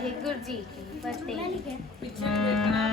वाहिगुरु जी की फतेह